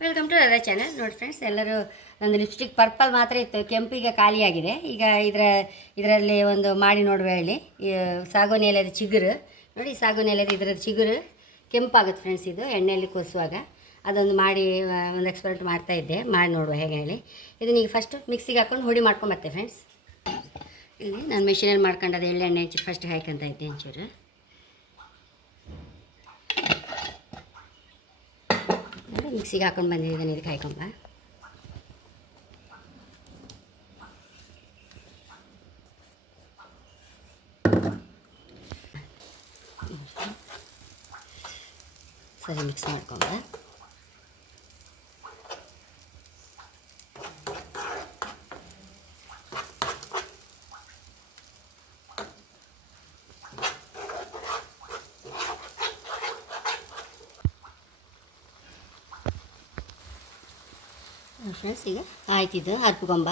Welcome to ಅದ channel ನೋಡಿ friends ಎಲ್ಲರೂ ನಂದು ಲಿಪ್ಸ್ಟಿಕ್ ಪರ್ಪಲ್ ಮಾತ್ರ ಇತ್ತು. ಕೆಂಪಿಗೆ ಖಾಲಿಯಾಗಿದೆ. ಈಗ ಇದರ, ಇದರಲ್ಲಿ ಒಂದು ಮಾಡಿ ನೋಡುವ ಹೇಳಿ. ಸಾಗುವ ಎಲೆದ ಚಿಗುರು. ನೋಡಿ ಸಾಗೋನಿ ಎಲೆದ ಇದರದ್ದು ಚಿಗುರು. ಕೆಂಪಾಗುತ್ತೆ ಫ್ರೆಂಡ್ಸ್ ಇದು, ಎಣ್ಣೆಯಲ್ಲಿ ಕೊಸುವಾಗ ಅದೊಂದು ಮಾಡಿ ಒಂದು ಎಕ್ಸ್ಪೆರಿಮೆಂಟ್ ಮಾಡ್ತಾ ಇದ್ದೆ. ಮಾಡಿ ನೋಡುವ ಹೇಗೆ ಹೇಳಿ. ಇದನ್ನ ಈಗ ಫಸ್ಟ್ ಮಿಕ್ಸಿಗೆ ಹಾಕೊಂಡು ಹುಡಿ ಮಾಡ್ಕೊಂಬತ್ತೆ ಫ್ರೆಂಡ್ಸ್ ಇಲ್ಲಿ ನಾನು ಮೆಷಿನಲ್ಲಿ ಮಾಡ್ಕೊಂಡು ಅದು ಎಳ್ಳೆಣ್ಣೆ ಹಚ್ಚಿ ಫಸ್ಟ್ ಹಾಕಂತ ಇದ್ದೆ ಒಂಚೂರು ಮಿಕ್ಸಿಗೆ ಹಾಕೊಂಡು ಬಂದಿದ್ದೀನಿ ಇದಕ್ಕೆ ಹಾಕೊಂಬ ಸರಿ ಮಿಕ್ಸ್ ಮಾಡ್ಕೊಂಬ ಫ್ರೆಂಡ್ಸ್ ಈಗ ಆಯ್ತಿದ್ದು ಹರ್ಪ್ಕೊಂಬ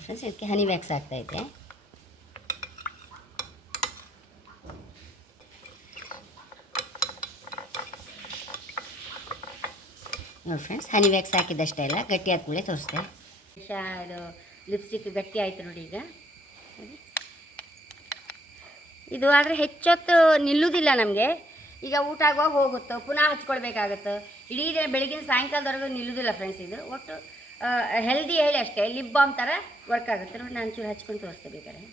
ಫ್ರೆಂಡ್ಸ್ ಇದಕ್ಕೆ ಹನಿ ವ್ಯಾಕ್ಸ್ ಆಗ್ತಾ ನೋಡಿ ಫ್ರೆಂಡ್ಸ್ ಹನಿ ವ್ಯಾಕ್ಸ್ ಹಾಕಿದ್ದಷ್ಟೇ ಅಲ್ಲ ಗಟ್ಟಿ ಆದ್ಮೇಲೆ ತೋರಿಸ್ದೆ. ಅದು ಲಿಪ್ಸ್ಟಿಕ್ ಗಟ್ಟಿ ಆಯಿತು ನೋಡಿ ಈಗ. ಇದು ಆದರೆ ಹೆಚ್ಚೊತ್ತು ನಿಲ್ಲುವುದಿಲ್ಲ ನಮಗೆ. ಈಗ ಊಟ ಆಗುವಾಗ ಹೋಗುತ್ತೆ, ಪುನಃ ಹಚ್ಕೊಳ್ಬೇಕಾಗತ್ತೋ. ಇಡೀ ದಿನ ಬೆಳಗಿನ ಸಾಯಂಕಾಲದವರೆಗೂ ನಿಲ್ಲುವುದಿಲ್ಲ ಫ್ರೆಂಡ್ಸ್ ಇದು. ಒಟ್ಟು ಹೆಲ್ದಿ ಹೇಳಿ ಅಷ್ಟೇ ಲಿಪ್ ಬಾಮ್ ಥರ ವರ್ಕ್ ಆಗುತ್ತೆ. ನೋಡಿ, ನಾನು ಚೂರು ಹಚ್ಕೊಂಡು ತೋರಿಸ್ತೆ ಬೇಕಾದ್ರೆ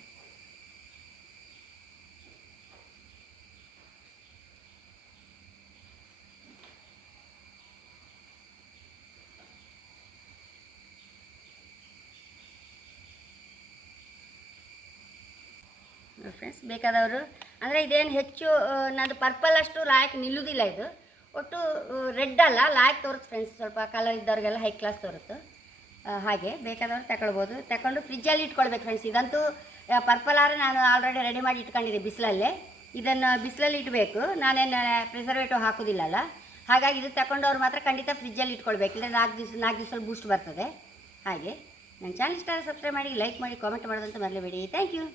ಫ್ರೆಂಡ್ಸ್ ಬೇಕಾದವರು. ಅಂದರೆ ಇದೇನು ಹೆಚ್ಚು ನಾನು ಪರ್ಪಲ್ ಅಷ್ಟು ಲಾಯಕ್ ನಿಲ್ಲುವುದಿಲ್ಲ ಇದು. ಒಟ್ಟು ರೆಡ್ ಅಲ್ಲ ಲಾಯಕ್ ತೋರುತ್ತೆ ಫ್ರೆಂಡ್ಸ್ ಸ್ವಲ್ಪ ಕಲರ್ ಇದ್ದವ್ರಿಗೆಲ್ಲ ಹೈ ಕ್ಲಾಸ್ ತೋರುತ್ತೆ ಹಾಗೆ ಬೇಕಾದವ್ರು ತಗೊಳ್ಬೋದು ತಗೊಂಡು ಫ್ರಿಜ್ಜಲ್ಲಿ ಇಟ್ಕೊಳ್ಬೇಕು ಫ್ರೆಂಡ್ಸ್ ಇದಂತೂ ಪರ್ಪಲ್ ಆದರೆ ನಾನು ಆಲ್ರೆಡಿ ರೆಡಿ ಮಾಡಿ ಇಟ್ಕೊಂಡಿದ್ದೆ ಬಿಸಿಲಲ್ಲೇ. ಇದನ್ನು ಬಿಸಿಲಲ್ಲಿ ಇಡಬೇಕು ನಾನೇನು ಪ್ರಿಸರ್ವೇಟಿವ್ ಹಾಕೋದಿಲ್ಲಲ್ಲ ಹಾಗಾಗಿ ಇದು ತಗೊಂಡವ್ರು ಮಾತ್ರ ಖಂಡಿತ ಫ್ರಿಜ್ಜಲ್ಲಿ ಇಟ್ಕೊಳ್ಬೇಕು. ಇಲ್ಲ ನಾಲ್ಕು ದಿವಸ ನಾಲ್ಕು ದಿವಸ ಬೂಸ್ಟ್ ಬರ್ತದೆ. ಹಾಗೆ. ನನ್ನ ಚಾನಲ್ ಇಷ್ಟ ಸಬ್ಸ್ಕ್ರೈಬ್ ಮಾಡಿ ಲೈಕ್ ಮಾಡಿ ಕಾಮೆಂಟ್ ಮಾಡೋದಂತ ಮರಲೇಬೇಡಿ ಥ್ಯಾಂಕ್ ಯು